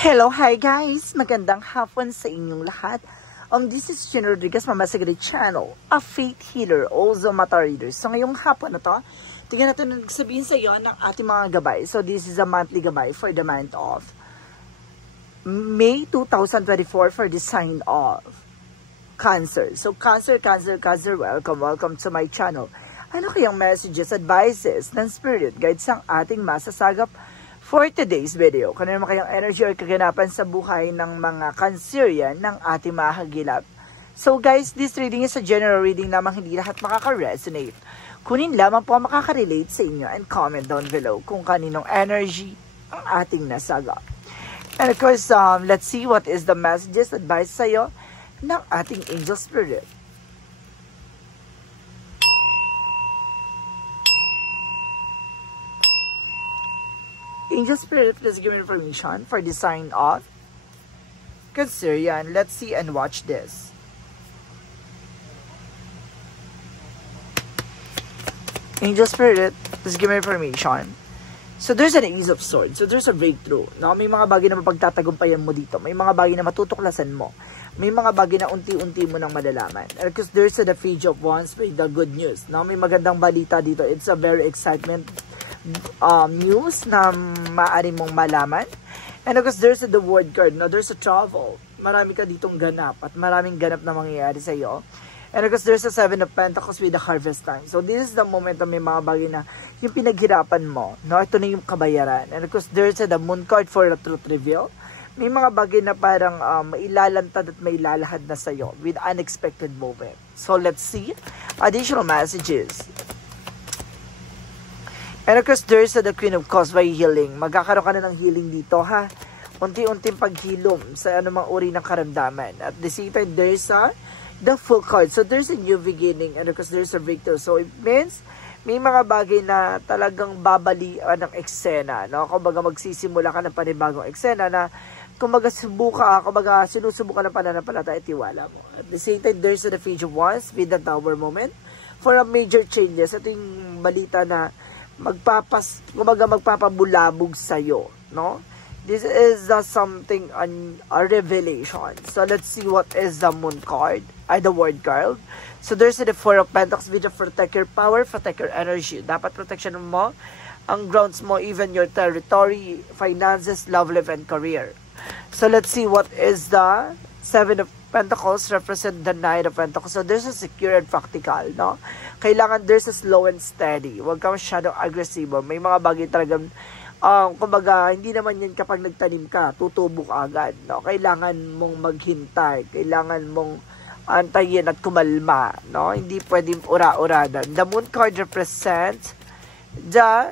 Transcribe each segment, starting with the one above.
Hello, hi guys! Magandang hapon sa inyong lahat. This is Gina Rodriguez, Mama Sagari Channel, a faith healer, also mata reader. So ngayong hapon na to, tingnan natin nagsabihin sa iyo ng ating mga gabay. So this is a monthly gabay for the month of May 2024 for the sign of Cancer. So Cancer, welcome to my channel. Ano kayang messages, advices ng spirit guides ang ating masasagap for today's video? Kung ano naman kayang energy or kaganapan sa buhay ng mga Cancerian ng ating mga hagilap. So guys, this reading is a general reading lamang, hindi lahat makaka-resonate. Kunin lamang po ang makaka-relate sa inyo and comment down below kung kaninong energy ang ating nasagap. And of course, let's see what is the messages, advice sa iyo ng ating angel spirit. Angel Spirit, please give me information for the sign of Cancerian. Let's see and watch this. Angel Spirit, please give me information. So there's an Ace of Swords. So there's a breakthrough. No? May mga bagay na mapagtatagumpayan mo dito. May mga bagay na matutuklasan mo. May mga bagay na unti-unti mo nang malalaman. Because there's the Page of Wands with the good news. No? May magandang balita dito. It's a very excitement news na maaari mong malaman. And of course, there's the word card. No? There's a travel. Marami ka ditong ganap at maraming ganap na mangyayari sa iyo. And of course, there's a Seven of Pentacles with the harvest time. So this is the moment na may mga bagay na yung pinaghirapan mo. No? Ito na yung kabayaran. And of course, there's the Moon card for the truth reveal. May mga bagay na parang mailalantad at mailalahad na sa iyo with unexpected moment. So let's see additional messages. And of course, there's the Queen of Cups by healing. Magkakaroon ka na ng healing dito, ha? Unti-unting paghilom sa anumang uri ng karamdaman. At the same time, there's the Full card. So, there's a new beginning. And of course, there's a victor. So, it means, may mga bagay na talagang babalian ng eksena. No? Kumbaga, magsisimula ka ng panibagong eksena na kumbaga, sinusubukan ng pananampalataya at tiwala mo. At the same time, there's the Page of Wands with the Tower moment for a major changes. Ito yung balita na magpapabulabog sa'yo, no? This is something, a revelation. So, let's see what is the Moon card, the word card. So, there's the Four of Pentacles with the protect your power, protect your energy. Dapat protection mo, ang grounds mo, even your territory, finances, love life, and career. So, let's see what is the Seven of Pentacles represent the Knight of Pentacles. So, there's a secure and practical, no? Kailangan there's a slow and steady. Huwag ka masyadong agresibo. May mga bagay talagang, kumbaga, hindi naman yan kapag nagtanim ka, tutubo ka agad, no? Kailangan mong maghintay. Kailangan mong antayin at kumalma, no? Hindi pwedeng ura-uradan. The Moon card represents the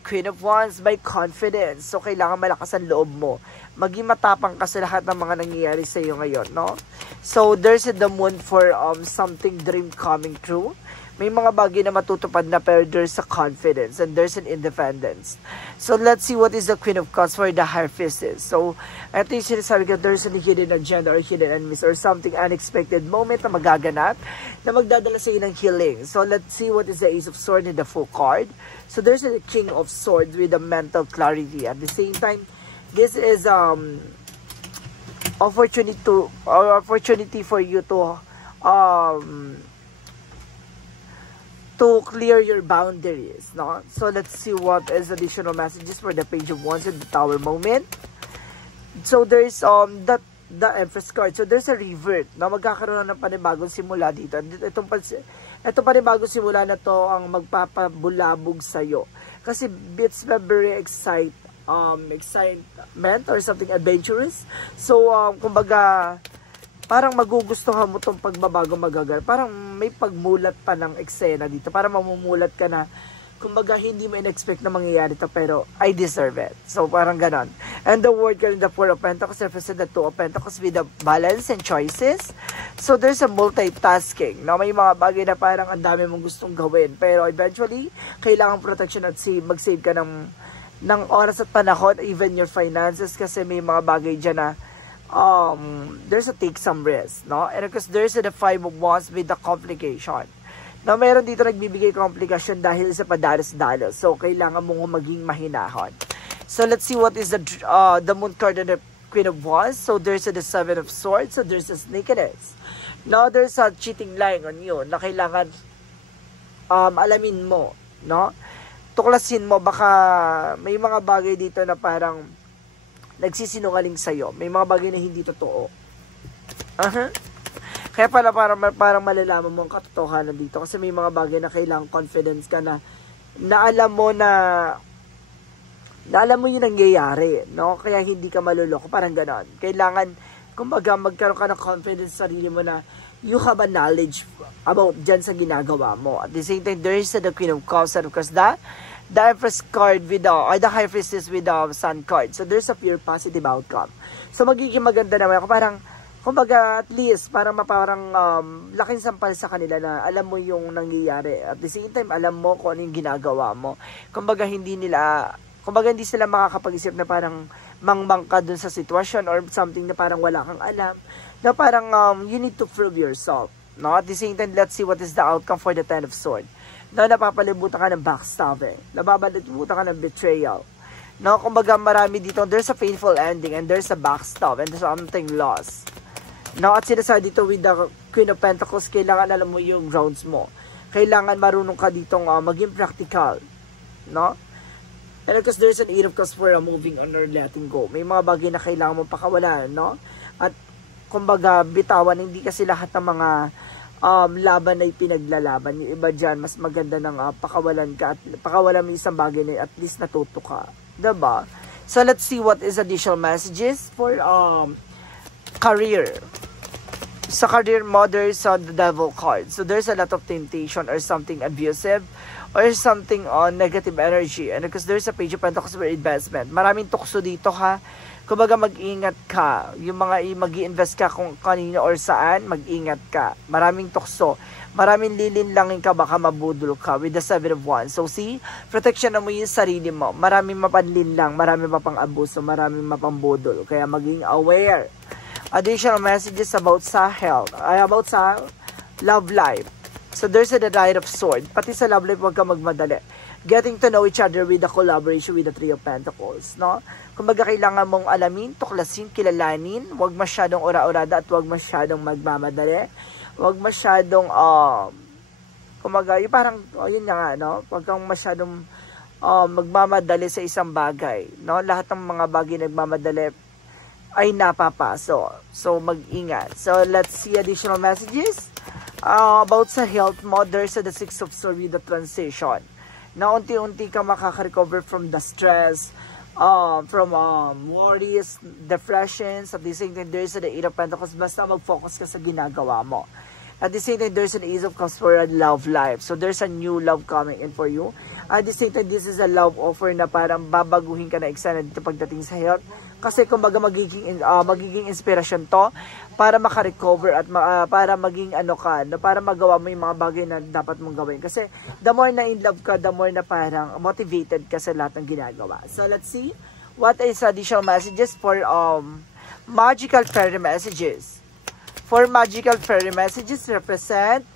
Queen of Wands by confidence. So, kailangan malakas ang loob mo. Maging matapang ka sa lahat ng mga nangyayari sa iyo ngayon, no? So, there's the Moon for something dream coming true. May mga bagay na matutupad na pero there's a confidence and there's an independence. So, let's see what is the Queen of Cups for the Hierophant. So, ito yung sinasabi ko, there's a hidden agenda or hidden enemies or something unexpected moment na magaganap na magdadala sa iyo ng healing. So, let's see what is the Ace of Swords in the Full card. So, there's the King of Swords with the mental clarity. At the same time, this is opportunity for you to clear your boundaries, no? So let's see what is additional messages for the Page of Wands and the Tower moment. So there's the Empress card. So there's a revert, no? Magkakaroon ng panibagong simula dito. Itong panibagong simula na to ang magpapabulabog sa'yo. Kasi it's very excitement or something adventurous. So, kumbaga, parang magugustuhan mo itong pagbabago magagal. Parang may pagmulat pa ng eksena dito. Parang mamumulat ka na, kumbaga, hindi mo in-expect na mangyayari ito, pero I deserve it. So, parang ganon. And the word card in the Four of Pentacles represent the Two of Pentacles with the balance and choices. So, there's a multitasking. No? May mga bagay na parang ang dami mong gustong gawin. Pero eventually, kailangan protection at mag-save ka ng oras at panahon, even your finances, kasi may mga bagay dyan na there's a take some risk, no? And of course, there's the Five of Wands with the complication. Na meron dito nagbibigay komplikasyon dahil sa padalos-dalos. So, kailangan mong maging mahinahon. So let's see what is the moon card and the Queen of Wands. So there's the Seven of Swords. So there's a sneakiness. No, there's a cheating lying on you na kailangan alamin mo, no? Tuklasin mo, baka may mga bagay dito na parang nagsisinungaling sa'yo. May mga bagay na hindi totoo. Kaya pala parang malalaman mo ang katotohanan dito kasi may mga bagay na kailangan confidence ka na alam mo yung nangyayari, no? Kaya hindi ka maluloko, parang ganon. Kailangan, kumbaga, magkaroon ka ng confidence sa sarili mo na you have a knowledge about dyan sa ginagawa mo. At the same time, there is the Queen of Cups, and of course, the Empress card with the High Priestess with the Sun card. So, there's a pure positive outcome. So, magiging maganda naman ako. Parang, kumbaga, at least, parang laking sampal sa kanila na alam mo yung nangyayari. At the same time, alam mo kung ano yung ginagawa mo. Kumbaga, hindi sila makakapag-isip na parang mangmang ka dun sa sitwasyon or something na parang wala kang alam. Na parang you need to prove yourself. No? At the same time, let's see what is the outcome for the Ten of Swords. No, napapalibutan ka ng backstabbing. Napapalibutan ka ng betrayal. No, kumbaga marami dito, there's a painful ending and there's a backstab and there's something lost. No, at sinasabi dito with the Queen of Pentacles, kailangan alam mo yung grounds mo. Kailangan marunong ka ditong maging practical. No? And of course, there's an Eight of Cups for moving on or letting go. May mga bagay na kailangan mo pakawalan, no? At kumbaga, bitawan, hindi kasi lahat ng mga laban ay pinaglalaban. Yung iba dyan, mas maganda ng pakawalan ka at pakawalan mo isang bagay na at least natuto ka. Diba? So, let's see what is additional messages for career. Sa career mo, there's the Devil card. So, there's a lot of temptation or something abusive or something negative energy. And because there's a Page of Pentacles for investment. Maraming tukso dito, ha? Kumbaga mag-ingat ka. Yung mga mag-i-invest ka kung kanino or saan, mag-ingat ka. Maraming tukso. Maraming lilinlangin ka, baka mabudol ka with the Seven of Wands. So see, protection na mo yung sarili mo. Maraming mapanlinlang, maraming mapang-abuso, maraming mapang-budol. Kaya maging aware. Additional messages about sa health, about sa love life. So there's the Knight of Swords. Pati sa love life, huwag ka magmadali. Getting to know each other with the collaboration with the Three of Pentacles, no? Kumbaga, kailangan mong alamin, tuklasin, kilalanin, huwag masyadong ora-orada at huwag masyadong magmamadali. Huwag masyadong, kumbaga, yung parang, yun nga, no? Huwag kang masyadong magmamadali sa isang bagay, no? Lahat ng mga bagay nagmamadali ay napapaso. So, mag-ingat. So, let's see additional messages about sa health mo. There's the Six of Swords with the transition. Na unti-unti ka makaka-recover from the stress, from worries, depressions. At the same time, there's the Eight of Pentacles. Basta mag-focus ka sa ginagawa mo. At the same time, there's an Ace of Cups for a love life. So, there's a new love coming in for you. At the same time, this is a love offer na parang babaguhin ka na eksena dito pagdating sa health. Kasi kumbaga magiging inspirasyon to para maka-recover at para maging para magawa mo yung mga bagay na dapat mong gawin. Kasi the more na in love ka, the more na parang motivated ka sa lahat ng ginagawa. So let's see what is additional messages for magical fairy messages. For magical fairy messages represent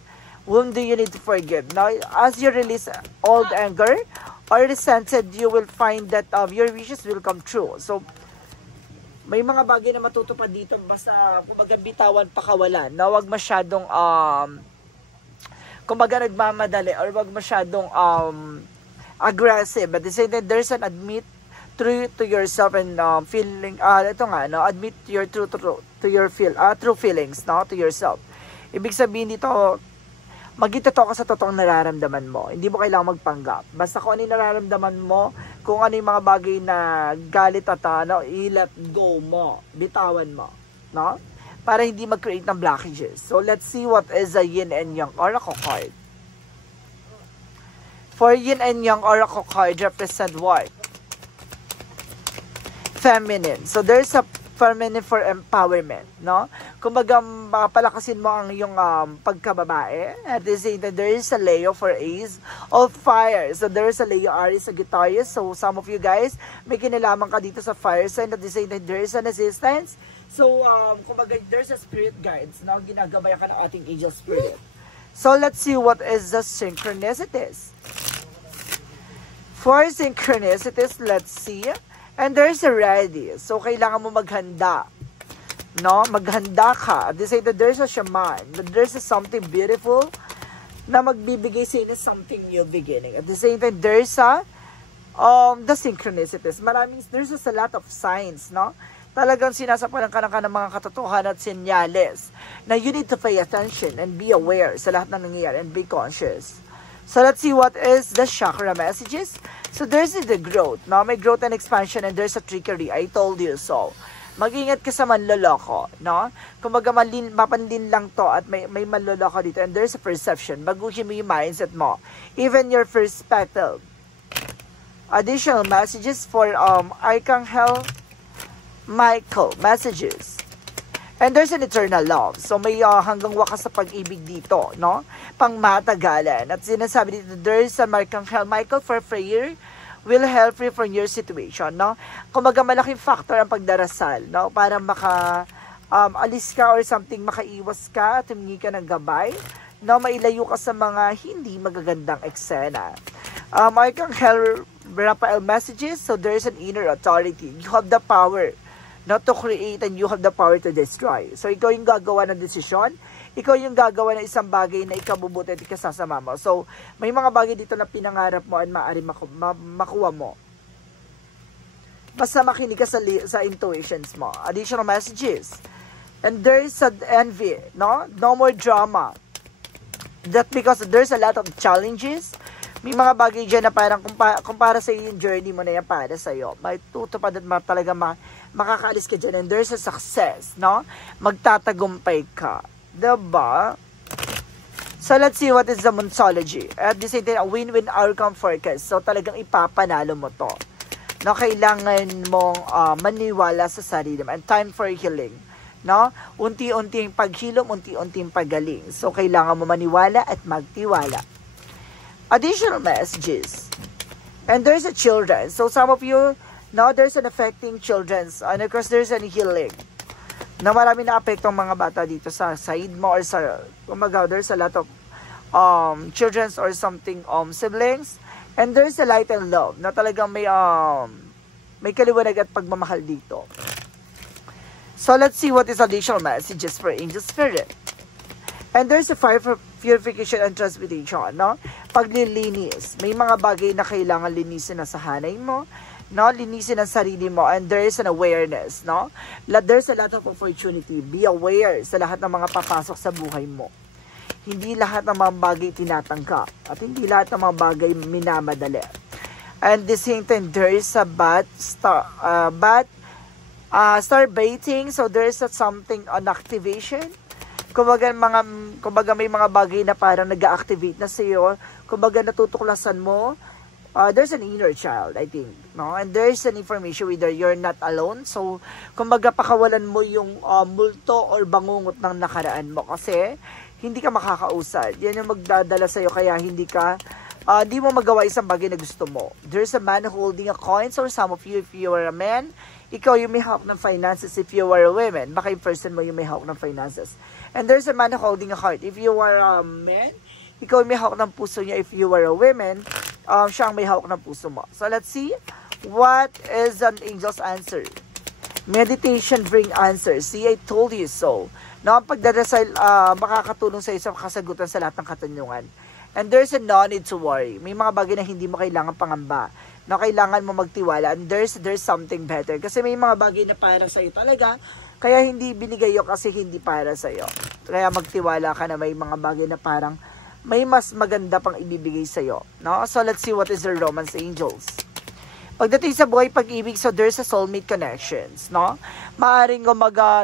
whom do you need to forgive. Now, as you release old anger or resented, you will find that your wishes will come true. So, may mga bagay na matutupad dito basta kumbaga bitawan pakawalan na wag masyadong kumbaga nagmamadali or wag masyadong aggressive. But at the same time, there's an admit true to yourself and feeling ito nga no, admit your true feelings, no, to yourself. Ibig sabihin dito, magtotoo ka sa totoong nararamdaman mo. Hindi mo kailangang magpanggap. Basta kung ano yung nararamdaman mo, kung ano yung mga bagay na galit at i-let go mo, bitawan mo, no? Para hindi mag-create ng blockages. So, let's see what is a Yin and Yang Oracle card. For Yin and Yang Oracle card, represent what? Feminine. So, there's a feminine for empowerment, no? Kumbaga, palakasin mo ang iyong pagkababae. At the same time, there is a Leo for Ace of Fire. So, there is a Leo, Aries, Sagittarius. So, some of you guys, may kinalaman ka dito sa fire sign. At the same time, there is an assistance. So, kumbaga, there's a spirit guides, no? Ginagabayan ka ng ating angel spirit. So, let's see what is the synchronicities. For synchronicities, let's see. And there's a ready. So, kailangan mo maghanda. No? Maghanda ka. They say that there's a shaman. That there's a something beautiful na magbibigay sa inyo something new beginning. At the same time, there's a the synchronicities. There's just a lot of signs, no? Talagang sinasapalan ka ng mga katotohanan at senyales na you need to pay attention and be aware sa lahat ng nangyayari and be conscious. So, let's see what is the chakra messages. So, there's the growth, no? May growth and expansion and there's a trickery. I told you so. Mag-ingat ka sa manloloko, no? Kumbaga mapanlin lang to at may manloloko dito and there's a perception. Baguhin mo yung mindset mo. Even your perspective. Additional messages for Archangel Michael messages. And there's an eternal love. So may hanggang wakas sa pag-ibig dito, no? Pangmatagalan. At sinasabi dito, there's a Archangel Michael for prayer will help you from your situation, no? Kumaga malaking factor ang pagdarasal, no? Para alis ka or something, makaiwas ka at humingi ka ng gabay, no? Mailayo ka sa mga hindi magagandang eksena. Archangel Raphael messages, so there's an inner authority. You have the power not to create and you have the power to destroy. So, ikaw yung gagawa ng desisyon. Ikaw yung gagawa ng isang bagay na ikabubuti at ikasasama mo. So, may mga bagay dito na pinangarap mo at maaari makuha mo. Basta makinig ka sa intuitions mo. Additional messages. And there's an envy, no? No more drama. That because there's a lot of challenges. May mga bagay dyan na parang kung para sa iyo yung journey mo na yan para sa iyo. May tutupad at talaga makakaalis ka dyan. And there's a success, no? Magtatagumpay ka. Diba? So, let's see what is the Moonology. At the same time, a win-win outcome forecast. So, talagang ipapanalo mo to. No? Kailangan mong maniwala sa sarili mo. And time for healing. No? Unti-unting paghilom, unti-unting pagaling. So, kailangan mo maniwala at magtiwala. Additional messages. And there's a children. So, some of you, now there's an affecting children's. And of course, there's an healing. Na marami na apekto ang mga bata dito sa side mo or sa, kumaga, there's a lot of children's or something siblings. And there's a light and love na talagang may kaliwanag at pagmamahal dito. So, let's see what is additional messages for angel spirit. And there's a fire for purification and transmutation, no? Paglilinis. May mga bagay na kailangan linisin na sa hanay mo, no? Linisin ang sarili mo, and there is an awareness, no? There's a lot of opportunity. Be aware sa lahat ng mga papasok sa buhay mo. Hindi lahat ng mga bagay tinatangka, at hindi lahat ng mga bagay minamadali. And the same time, there is a star baiting, so there is something on activation. Kumbaga may mga bagay na parang nag-activate na sa iyo. Kumbaga natutuklasan mo. There's an inner child, I think, no? And there's an information whether you're not alone. So, kumbaga pakawalan mo yung multo or bangungot ng nakaraan mo kasi hindi ka makakausad. Yan yung magdadala sa iyo kaya hindi mo magawa isang bagay na gusto mo. There's a man holding a coin. So, some of you, if you are a man, ikaw yung may hawak ng finances. If you are a woman, baka yung person mo yung may hawak ng finances. And there's a man holding a heart. If you are a man, ikaw may hawak ng puso niya. If you are a woman, siya ang may hawak ng puso mo. So, let's see. What is an angel's answer? Meditation bring answers. See, I told you so. No, ang pagdadasal, makakatulong sa isang kasagutan sa lahat ng katanungan. And there's a no need to worry. May mga bagay na hindi mo kailangan pangamba. Na kailangan mo magtiwala. And there's something better. Kasi may mga bagay na para sa'yo talaga. Kaya hindi binigay yun kasi hindi para sa'yo. Kaya magtiwala ka na may mga bagay na parang may mas maganda pang ibibigay sa'yo. No? So, let's see what is the romance angels. Pagdating sa buhay pag-ibig, so there's a soulmate connections. No? Maaring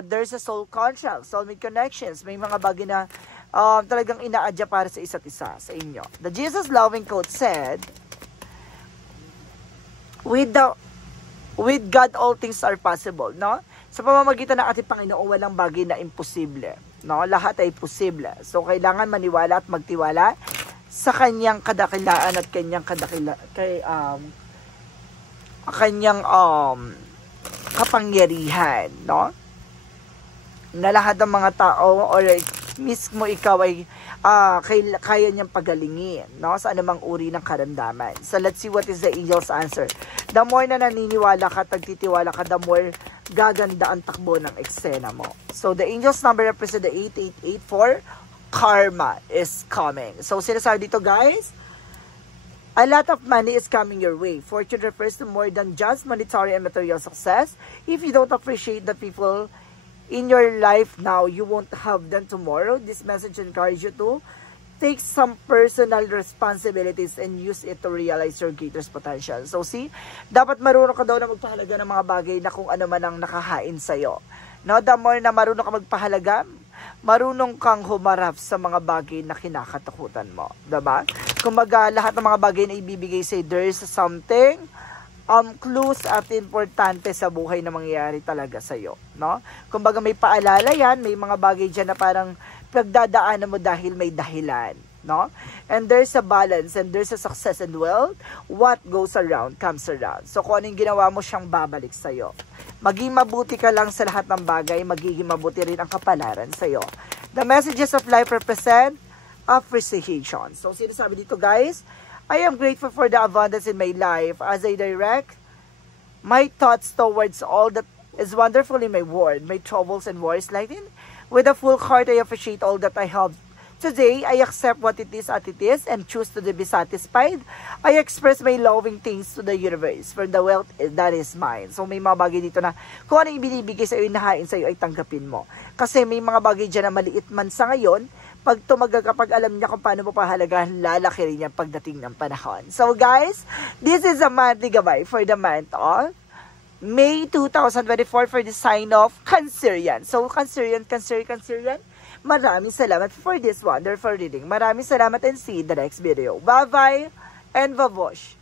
there's a soul contract, soulmate connections. May mga bagay na talagang inaadya para sa isa't isa sa inyo. The Jesus loving quote said, with God, all things are possible. No? Sa pamamagitan ng ating Panginoon, walang bagay na imposible. No? Lahat ay posible. So, kailangan maniwala at magtiwala sa kanyang kadakilaan at kanyang kapangyarihan. No? Na lahat ng mga tao or mismo ikaw ay kaya niyang pagalingin, no? Sa anumang uri ng karamdaman. So let's see what is the angel's answer. The more na naniniwala ka, tagtitiwala ka, the more gaganda ang takbo ng eksena mo. So the angel's number represents the 8884. Karma is coming. So sinasabi dito, guys, a lot of money is coming your way. Fortune refers to more than just monetary and material success. If you don't appreciate the people in your life now, you won't have them tomorrow. This message encourages you to take some personal responsibilities and use it to realize your greatest potential. So see, dapat marunong ka daw na magpahalaga ng mga bagay na kung ano man ang nakahain sa'yo. No, the more na marunong ka magpahalaga, marunong kang humarap sa mga bagay na kinakatakutan mo. Diba? Kumbaga, lahat ng mga bagay na ibibigay sa'yo, there is something clues at importante sa buhay na mangyayari talaga sa'yo, no? Kumbaga may paalala yan, may mga bagay dyan na parang pagdadaanan mo dahil may dahilan, no? And there's a balance and there's a success and wealth. What goes around comes around. So kung anong ginawa mo, siyang babalik sa'yo. Maging mabuti ka lang sa lahat ng bagay, magiging mabuti rin ang kapalaran sa'yo. The messages of life represent appreciation. So sinasabi dito, guys, I am grateful for the abundance in my life as I direct my thoughts towards all that is wonderful in my world, my troubles and worries lighten. With a full heart, I appreciate all that I have. Today, I accept what it is as it is and choose to be satisfied. I express my loving things to the universe for the wealth that is mine. So may mga bagay dito na kung ano yung binibigay sa'yo, inahain sa'yo, ay tanggapin mo. Kasi may mga bagay dyan na maliit man sa ngayon, pag tumagal, kapag alam niya kung paano mo pahalagahan, lalaki rin niya pagdating ng panahon. So guys, this is a monthly gabay for the month of May 2024 for the sign of Cancerian. So Cancerian, maraming salamat for this wonderful reading. Maraming salamat and see you in the next video. Bye-bye and babush!